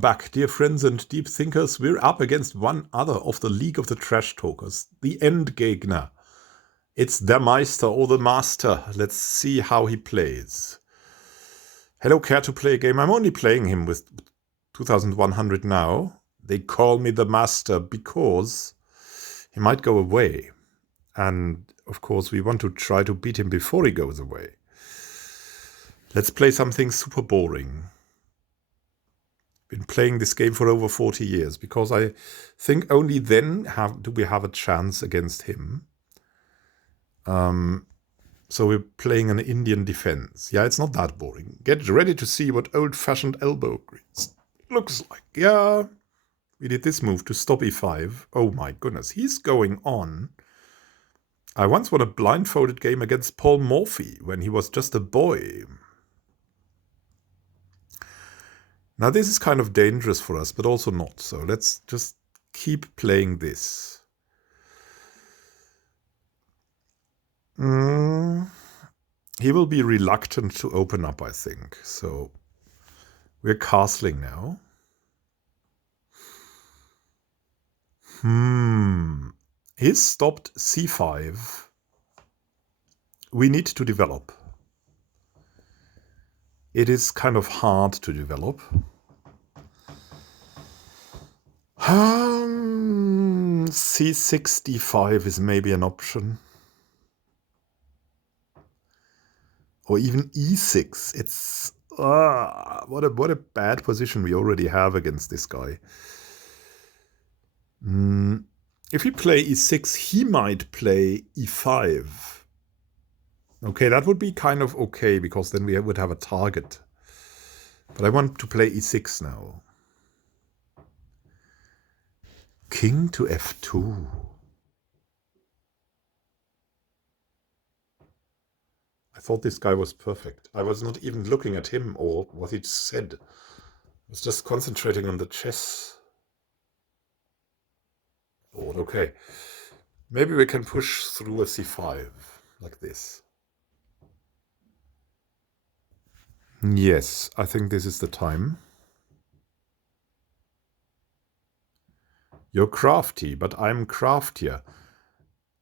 Back, dear friends and deep thinkers, we're up against one other of the League of the Trash Talkers, the Endgegner. It's der Meister or the Master. Let's see how he plays. Hello, care to play a game? I'm only playing him with 2100 now. They call me the Master because he might go away. And of course, we want to try to beat him before he goes away. Let's play something super boring. Been playing this game for over 40 years because I think only then do we have a chance against him. So we're playing an Indian defense. Yeah, it's not that boring. Get ready to see what old-fashioned elbow grease looks like. Yeah, we did this move to stop e5. Oh my goodness, he's going on. I once won a blindfolded game against Paul Morphy when he was just a boy. Now this is kind of dangerous for us, but also not. So let's just keep playing this. He will be reluctant to open up, I think. So we're castling now. He's stopped c5. We need to develop. It is kind of hard to develop. C6, d5 is maybe an option. Or even e6. It's what a bad position we already have against this guy. If we play e6, he might play e5. Okay, that would be kind of okay, because then we would have a target. But I want to play e6 now. King to f2. I thought this guy was perfect. I was not even looking at him or what he said. I was just concentrating on the chess board. Okay. Maybe we can push through a c5, like this. Yes, I think this is the time. You're crafty, but I'm craftier.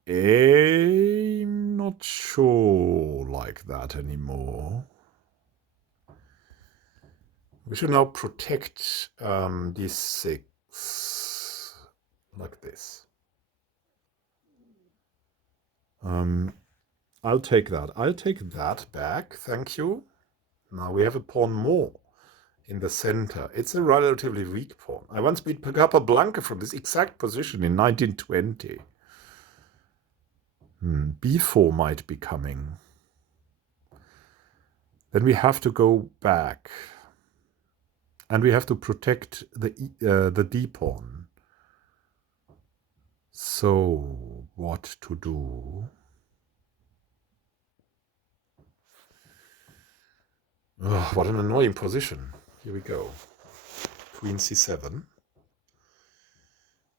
I'm not sure like that anymore. We should now protect d6 like this. I'll take that. I'll take that back, thank you. Now we have a pawn more in the center. It's a relatively weak pawn. I once beat Capablanca from this exact position in 1920. b4 might be coming. Then we have to go back. And we have to protect the d-pawn. So, what to do? Oh, what an annoying position. Here we go. Queen c7.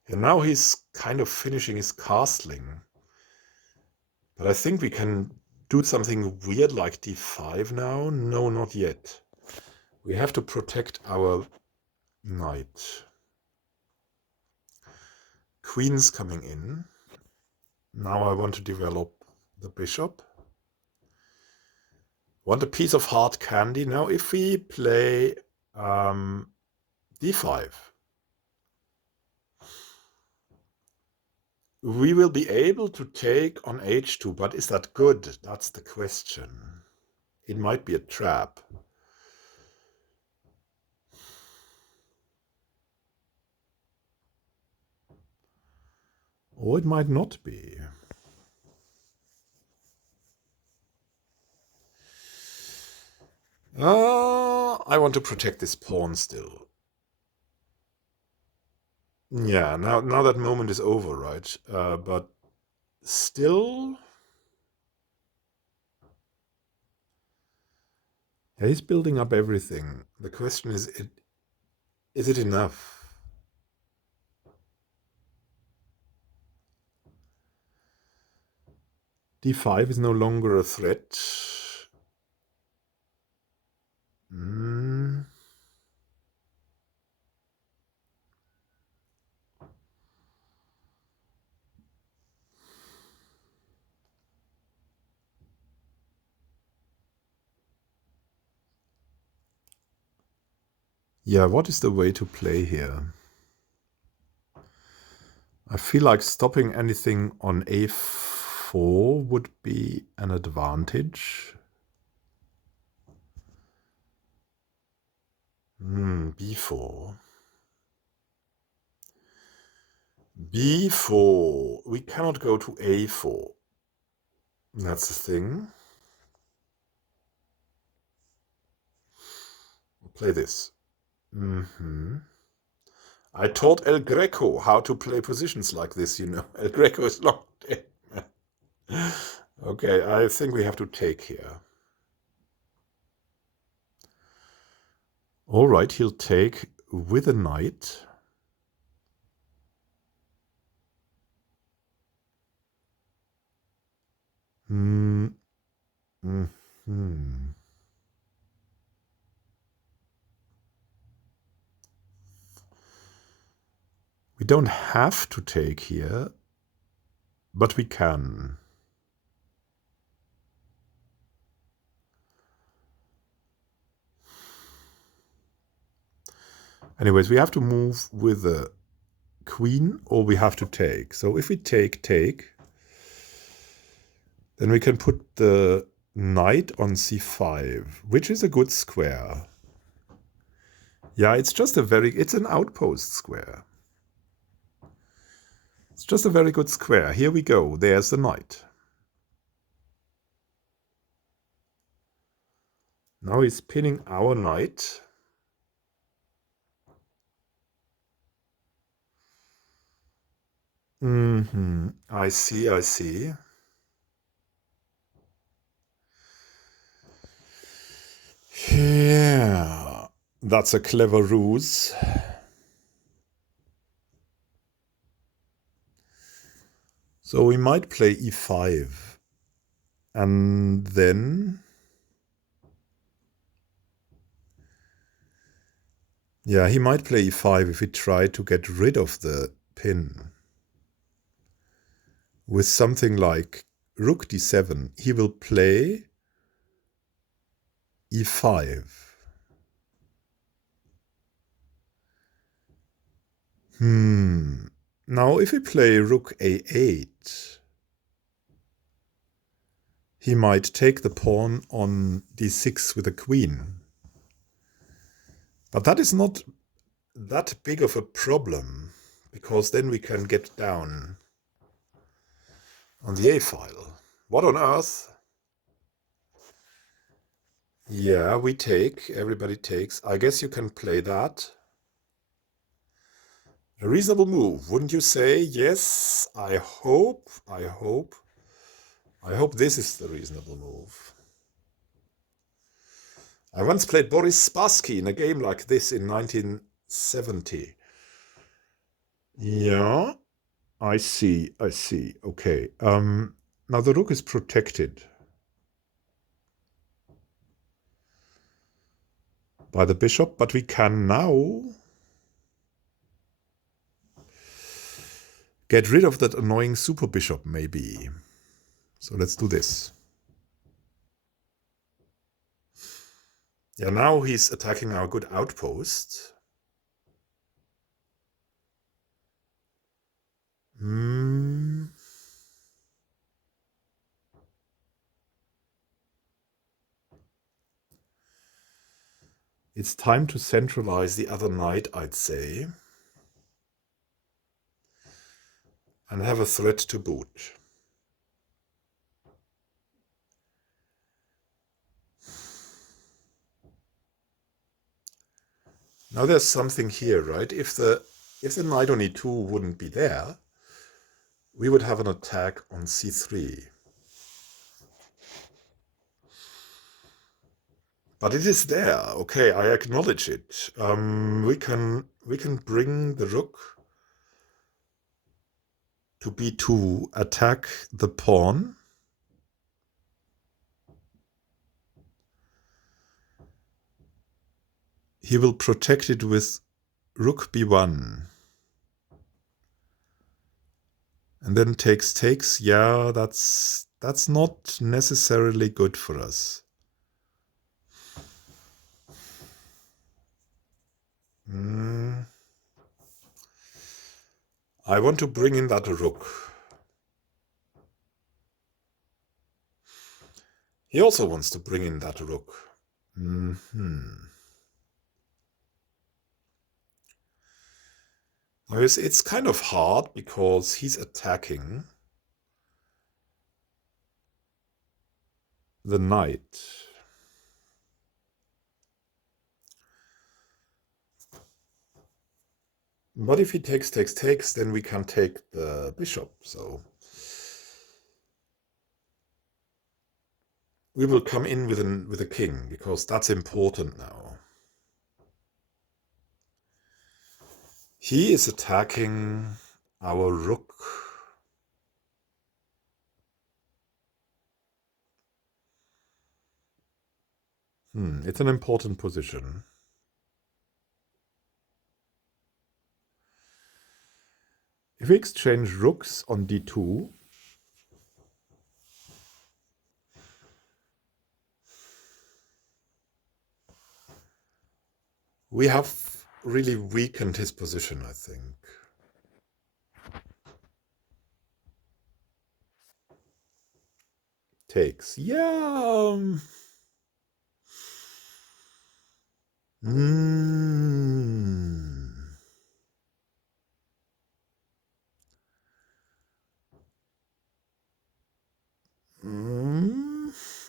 And now he's kind of finishing his castling. But I think we can do something weird like d5 now. No, not yet. We have to protect our knight. Queen's coming in. Now I want to develop the bishop. Want a piece of hard candy. Now if we play d5, we will be able to take on h2, but is that good? That's the question. It might be a trap. Or it might not be. I want to protect this pawn still. Yeah, now that moment is over, right? But still... Yeah, he's building up everything. The question is it enough? d5 is no longer a threat. Yeah, what is the way to play here? I feel like stopping anything on a4 would be an advantage. b4. b4. We cannot go to a4. That's the thing. Play this. I taught El Greco how to play positions like this, you know. El Greco is long dead. Okay, I think we have to take here. All right, he'll take with a knight. We don't have to take here, but we can. Anyways, we have to move with the queen or we have to take. So if we take, then we can put the knight on c5, which is a good square. Yeah, it's just it's an outpost square. It's just a very good square. Here we go. There's the knight. Now he's pinning our knight. I see. Yeah, that's a clever ruse. So we might play e5. And then... yeah, he might play e5 if we try to get rid of the pin. With something like rook d7, he will play e5. Now if we play rook a8, he might take the pawn on d6 with a queen. But that is not that big of a problem, because then we can get down on the a file. What on earth? Yeah, we take. Everybody takes. I guess you can play that. A reasonable move, wouldn't you say? Yes, I hope this is the reasonable move. I once played Boris Spassky in a game like this in 1970. Yeah, I see. Okay. Now the rook is protected by the bishop, but we can now get rid of that annoying super bishop, maybe. So let's do this. Yeah, now he's attacking our good outpost. It's time to centralize the other knight, I'd say. And have a threat to boot. Now there's something here, right? If the knight on e2 wouldn't be there, we would have an attack on c3. But it is there. Okay, I acknowledge it. We can bring the rook to b2, attack the pawn. He will protect it with rook b1. And then takes. Yeah, that's not necessarily good for us. I want to bring in that rook. He also wants to bring in that rook. It's kind of hard because he's attacking the knight. But if he takes, then we can take the bishop. So we will come in with a king because that's important now. He is attacking our rook. It's an important position. If we exchange rooks on d2, we have really weakened his position, I think. Takes. Yeah.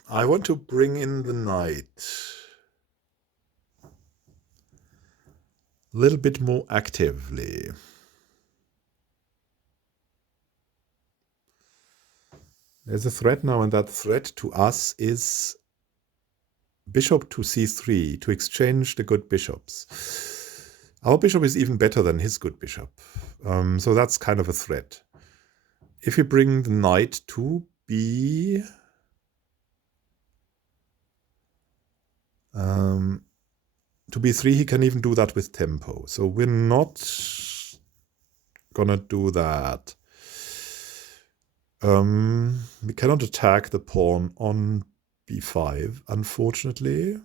I want to bring in the knight. A little bit more actively. There's a threat now, and that threat to us is bishop to c3, to exchange the good bishops. Our bishop is even better than his good bishop. So that's kind of a threat. If we bring the knight to b... to b3, he can even do that with tempo. So we're not gonna do that. We cannot attack the pawn on b5, unfortunately.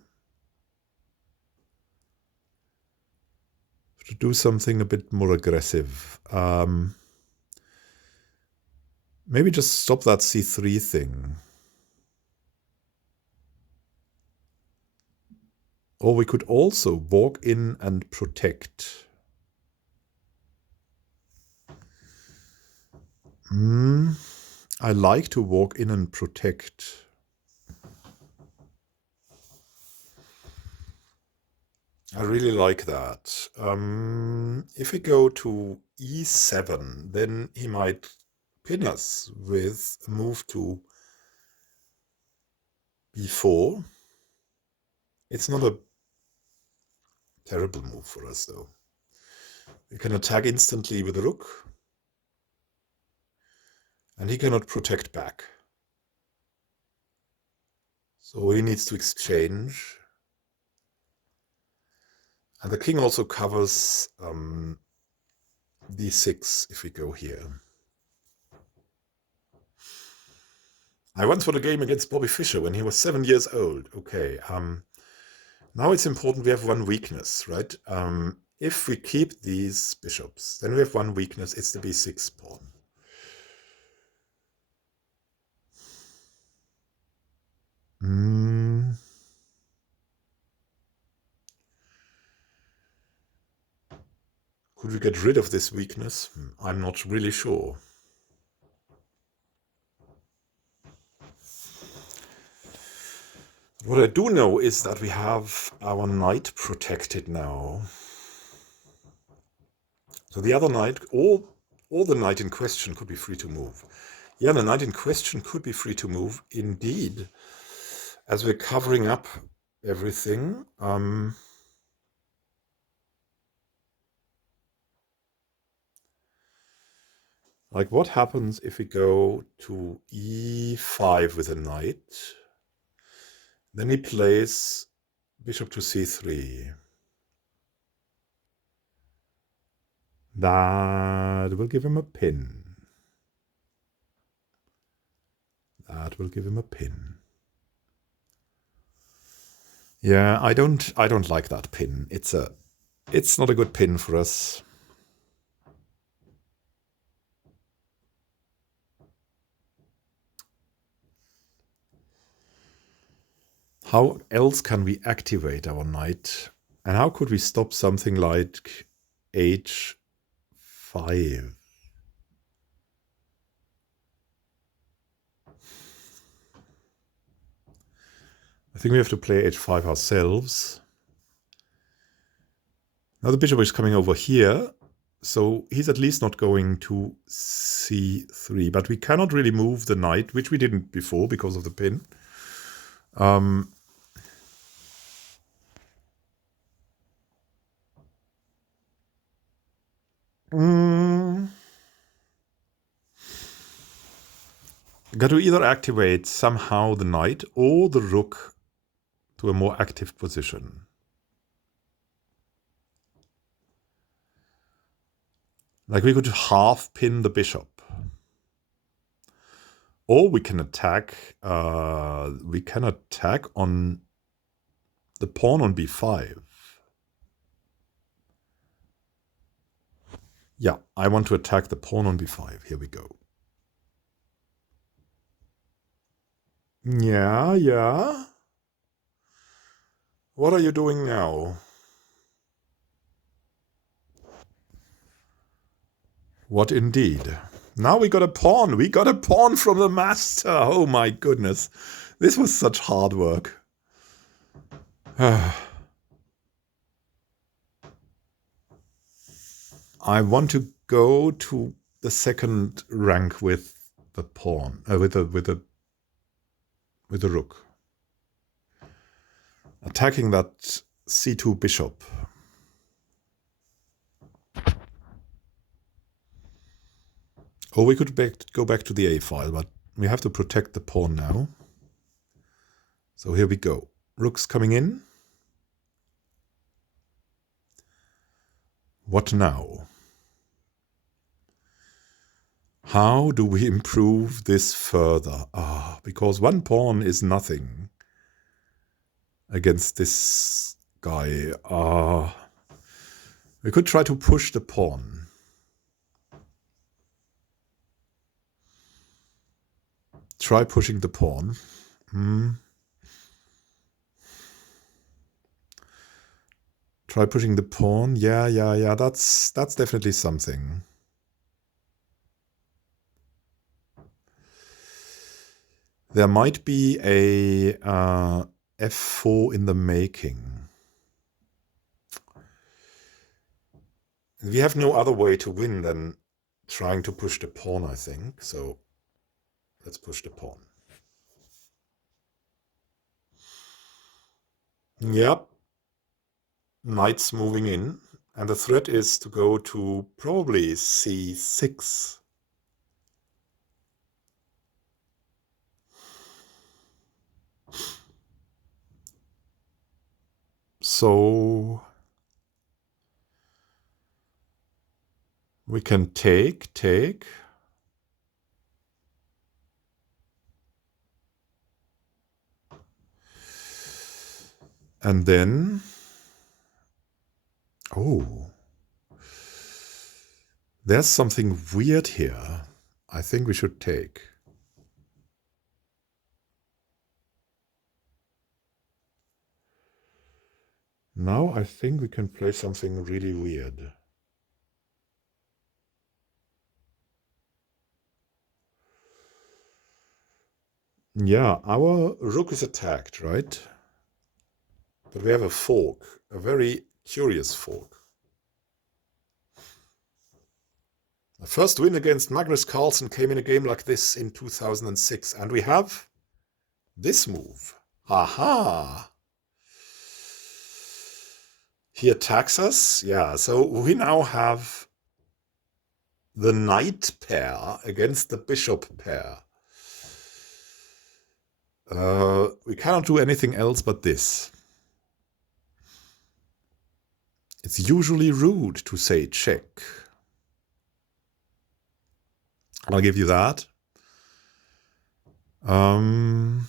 To do something a bit more aggressive. Maybe just stop that c3 thing. Or we could also walk in and protect. I like to walk in and protect. I really like that. If we go to e7, then he might pin us with a move to b4. It's not a terrible move for us, though. We can attack instantly with the rook, and he cannot protect back. So he needs to exchange. And the king also covers d6 if we go here. I once won a game against Bobby Fischer when he was 7 years old. Okay, now it's important we have one weakness, right? If we keep these bishops, then we have one weakness. It's the b6 pawn. Could we get rid of this weakness? I'm not really sure. What I do know is that we have our knight protected now. So the other knight, or the knight in question could be free to move. Yeah, the knight in question could be free to move, indeed. As we're covering up everything, like what happens if we go to e5 with a knight? Then he plays bishop to c3. That will give him a pin. That will give him a pin. Yeah, I don't like that pin. It's not a good pin for us. How else can we activate our knight? And how could we stop something like h5? I think we have to play h5 ourselves. Now the bishop is coming over here, so he's at least not going to c3. But we cannot really move the knight, which we didn't before because of the pin. Got to either activate somehow the knight or the rook to a more active position. Like we could half pin the bishop. Or we can attack on the pawn on b5. Yeah, I want to attack the pawn on b5. Here we go. Yeah. What are you doing now? What indeed? Now we got a pawn. We got a pawn from the master. Oh my goodness. This was such hard work. I want to go to the second rank with the pawn, with the rook. Attacking that c2 bishop. Or we could go back to the a file, but we have to protect the pawn now. So here we go. Rook's coming in. What now? How do we improve this further? Because one pawn is nothing against this guy. We could try to push the pawn. Try pushing the pawn. Try pushing the pawn. Yeah. That's definitely something. There might be a f4 in the making. We have no other way to win than trying to push the pawn, I think. So let's push the pawn. Yep. Knight's moving in. And the threat is to go to probably c6. So we can take. And then, there's something weird here. I think we should take. Now I think we can play something really weird. Yeah, our rook is attacked, right? But we have a fork, a very curious fork. The first win against Magnus Carlsen came in a game like this in 2006, and we have this move. Aha! He attacks us. Yeah, so we now have the knight pair against the bishop pair. We cannot do anything else but this. It's usually rude to say check. I'll give you that. I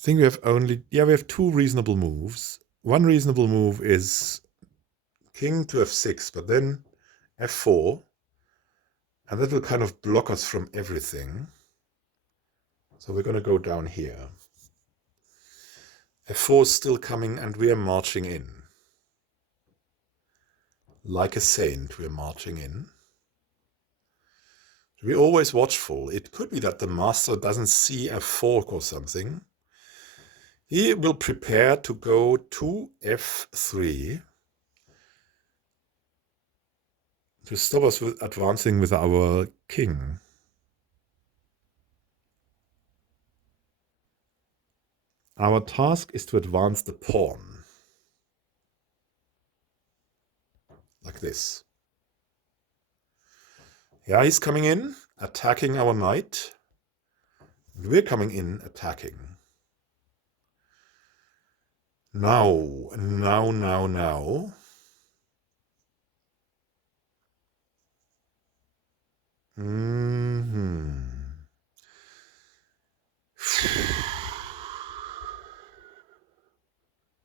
think we have we have two reasonable moves. One reasonable move is king to f6, but then f4, and that will kind of block us from everything. So we're going to go down here. F4 is still coming and we are marching in. Like a saint, we're marching in. We're always watchful. It could be that the master doesn't see a fork or something. He will prepare to go to F3 to stop us with advancing with our king. Our task is to advance the pawn. Like this. Yeah, he's coming in, attacking our knight. And we're coming in, attacking. Now.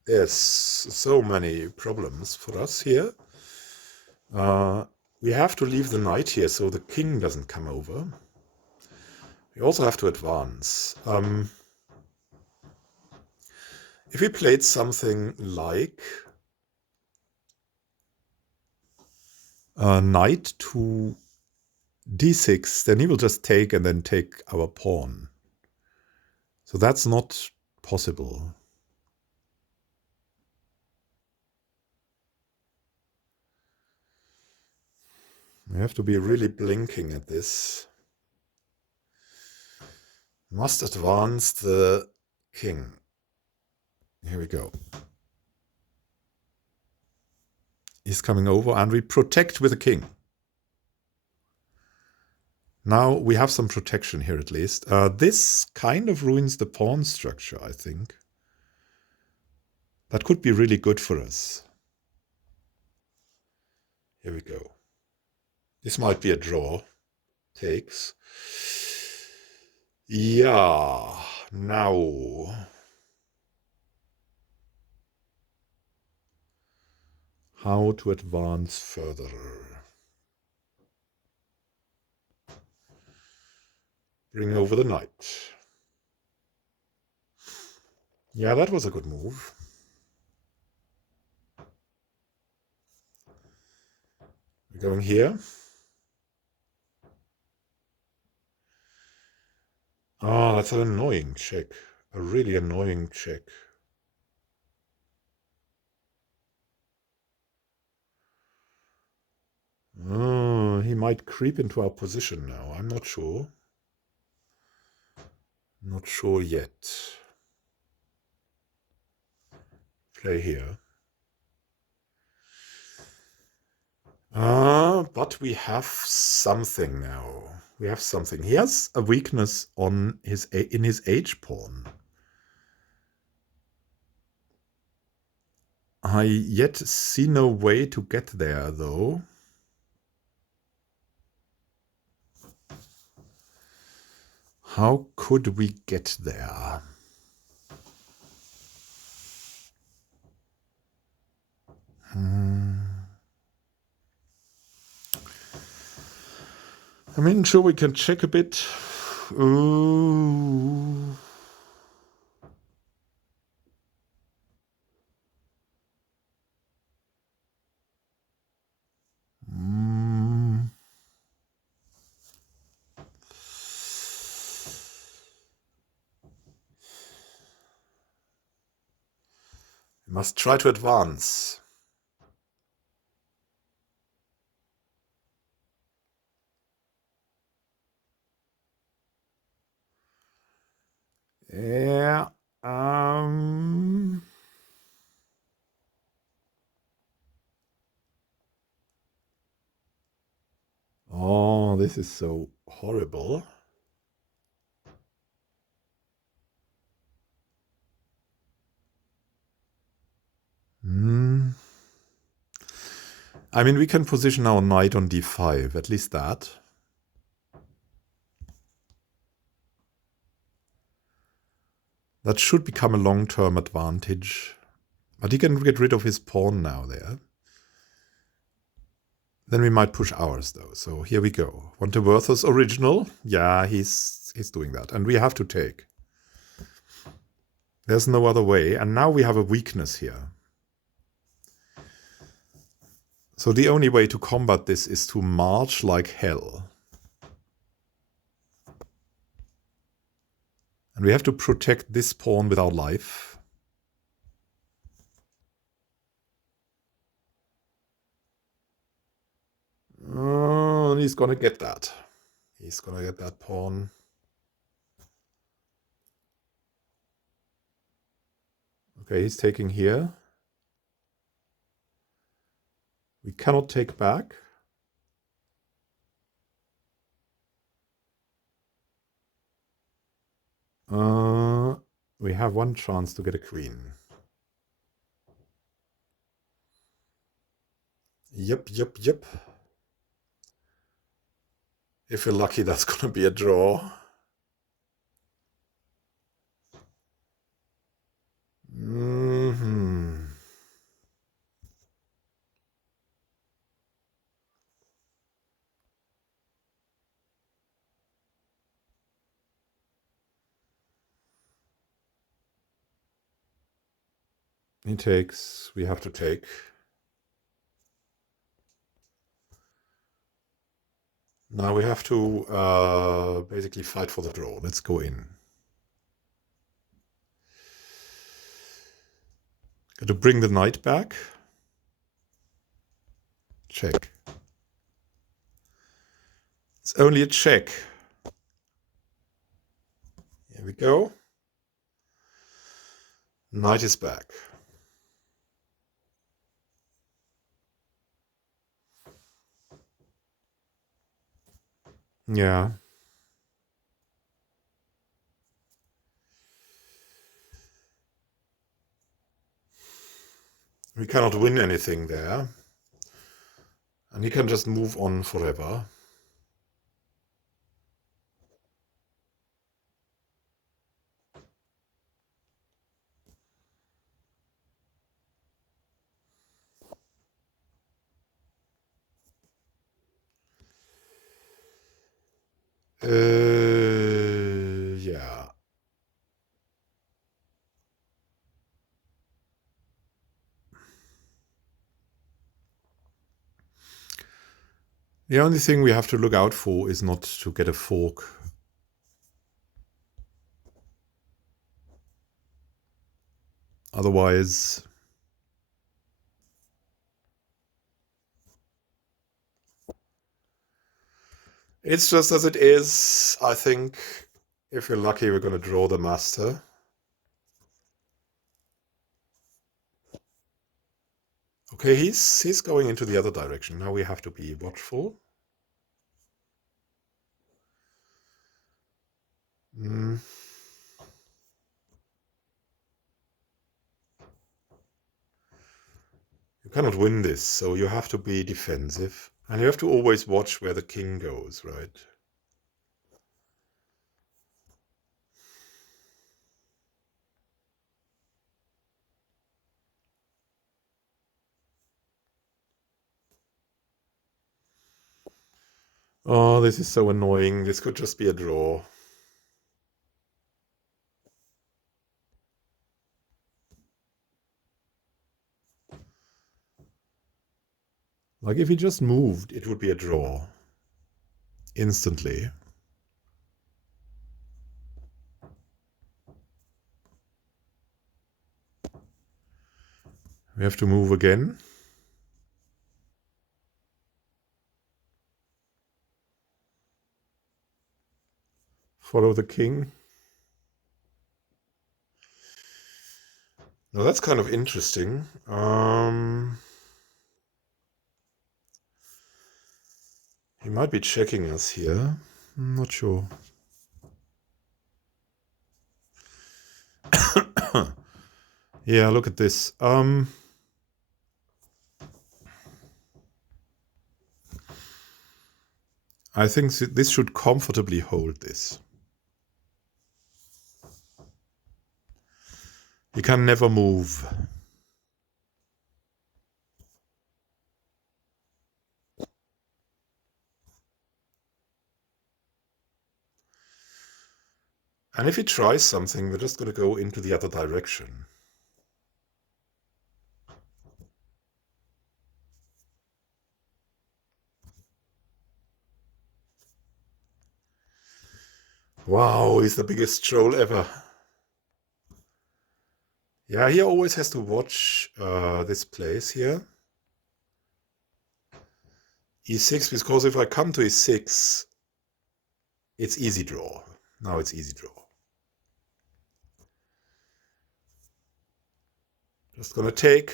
There's so many problems for us here. We have to leave the knight here so the king doesn't come over. We also have to advance. If we played something like knight to d6, then he will just take and then take our pawn. So that's not possible. We have to be really blinking at this. Must advance the king. Here we go. He's coming over and we protect with the king. Now we have some protection here at least. This kind of ruins the pawn structure, I think. That could be really good for us. Here we go. This might be a draw. Takes. Yeah, now. How to advance further. Bring over the knight. Yeah, that was a good move. We're going here. Oh, that's an annoying check. A really annoying check. Oh, he might creep into our position now. I'm not sure. Not sure yet. Play here. But we have something now. We have something. He has a weakness on in his H pawn. I yet see no way to get there, though. How could we get there? I mean, sure, we can check a bit. Ooh. We must try to advance. Yeah. Oh, this is so horrible. I mean, we can position our knight on d5, at least that. That should become a long-term advantage. But he can get rid of his pawn now there. Then we might push ours though. So here we go. Want to Werther's original? Yeah, he's doing that. And we have to take. There's no other way. And now we have a weakness here. So the only way to combat this is to march like hell. And we have to protect this pawn with our life. Oh, and he's gonna get that. He's gonna get that pawn. Okay, he's taking here. We cannot take back. We have one chance to get a queen. Yep. If you're lucky, that's gonna be a draw. He takes, we have to take. Now we have to basically fight for the draw. Let's go in. Got to bring the knight back. Check. It's only a check. Here we go. Knight is back. Yeah. We cannot win anything there. And he can just move on forever. Yeah. The only thing we have to look out for is not to get a fork. Otherwise, it's just as it is. I think if we're lucky, we're going to draw the master. Okay, he's going into the other direction. Now we have to be watchful. You cannot win this, so you have to be defensive. And you have to always watch where the king goes, right? Oh, this is so annoying. This could just be a draw. Like if he just moved, it would be a draw. Instantly. We have to move again. Follow the king. Now that's kind of interesting. He might be checking us here. I'm not sure. Yeah, look at this. I think this should comfortably hold this. He can never move. And if he tries something, we're just going to go into the other direction. Wow, he's the biggest troll ever. Yeah, he always has to watch this place here. E6, because if I come to E6, it's easy draw. Now it's easy draw. Just gonna take.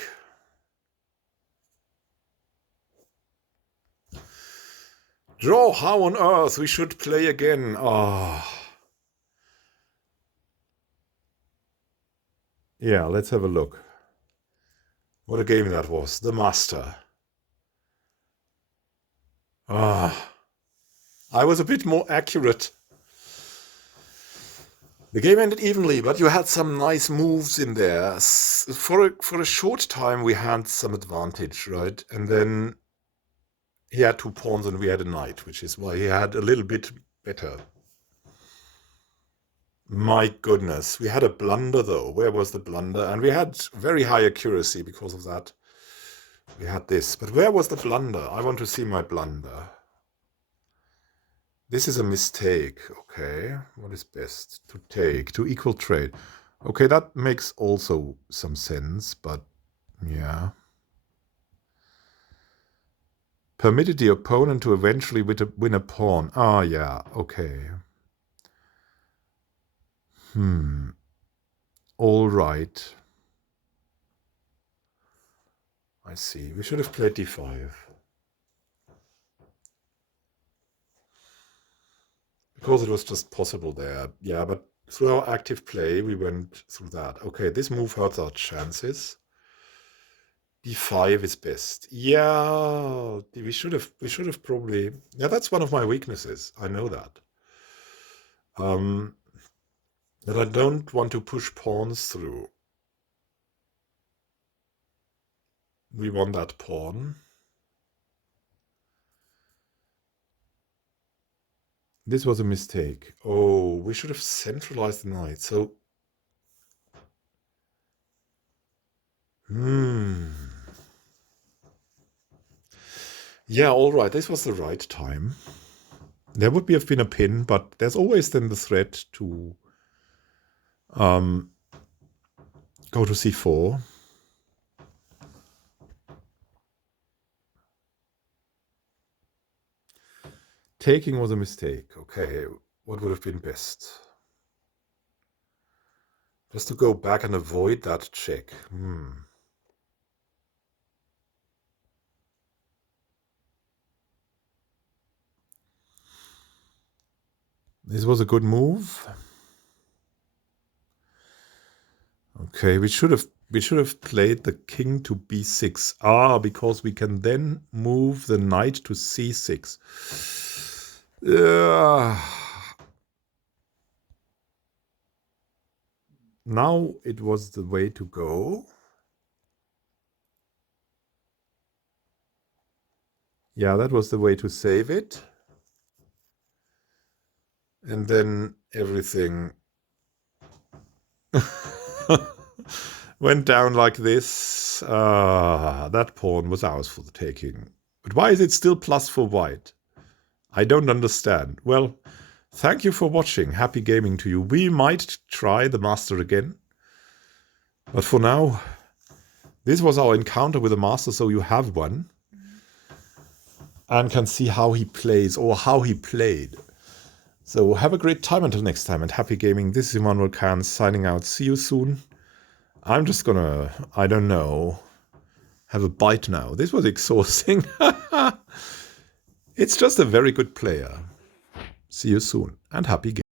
Draw, how on earth? We should play again. Yeah, let's have a look. What a game that was. The Master. I was a bit more accurate. The game ended evenly, but you had some nice moves in there. For a short time, we had some advantage, right? And then he had 2 pawns and we had a knight, which is why he had a little bit better. My goodness, we had a blunder though. Where was the blunder? And we had very high accuracy because of that. We had this, but where was the blunder? I want to see my blunder. This is a mistake, okay. What is best? To take, to equal trade. Okay, that makes also some sense, but yeah. Permitted the opponent to eventually win a pawn. Ah, yeah, okay. All right. I see. We should have played d5. Because it was just possible there. Yeah, but through our active play, we went through that. Okay, this move hurts our chances. d5 is best. Yeah, we should have probably. Yeah, that's one of my weaknesses. I know that. That I don't want to push pawns through. We won that pawn. This was a mistake. Oh, we should have centralized the knight. So, yeah, all right. This was the right time. There would have been a pin, but there's always then the threat to go to c4. Taking was a mistake. Okay, what would have been best? Just to go back and avoid that check. This was a good move. Okay, we should have played the king to b6. Because we can then move the knight to c6. Now it was the way to go. Yeah, that was the way to save it. And then everything went down like this. That pawn was ours for the taking. But why is it still plus for white? I don't understand. Well, thank you for watching. Happy gaming to you. We might try the Master again. But for now, this was our encounter with the Master, so you have one. And can see how he plays, or how he played. So have a great time until next time, and happy gaming. This is Immanuel Khan signing out. See you soon. I'm just gonna, I don't know, have a bite now. This was exhausting. It's just a very good player. See you soon, and happy gaming.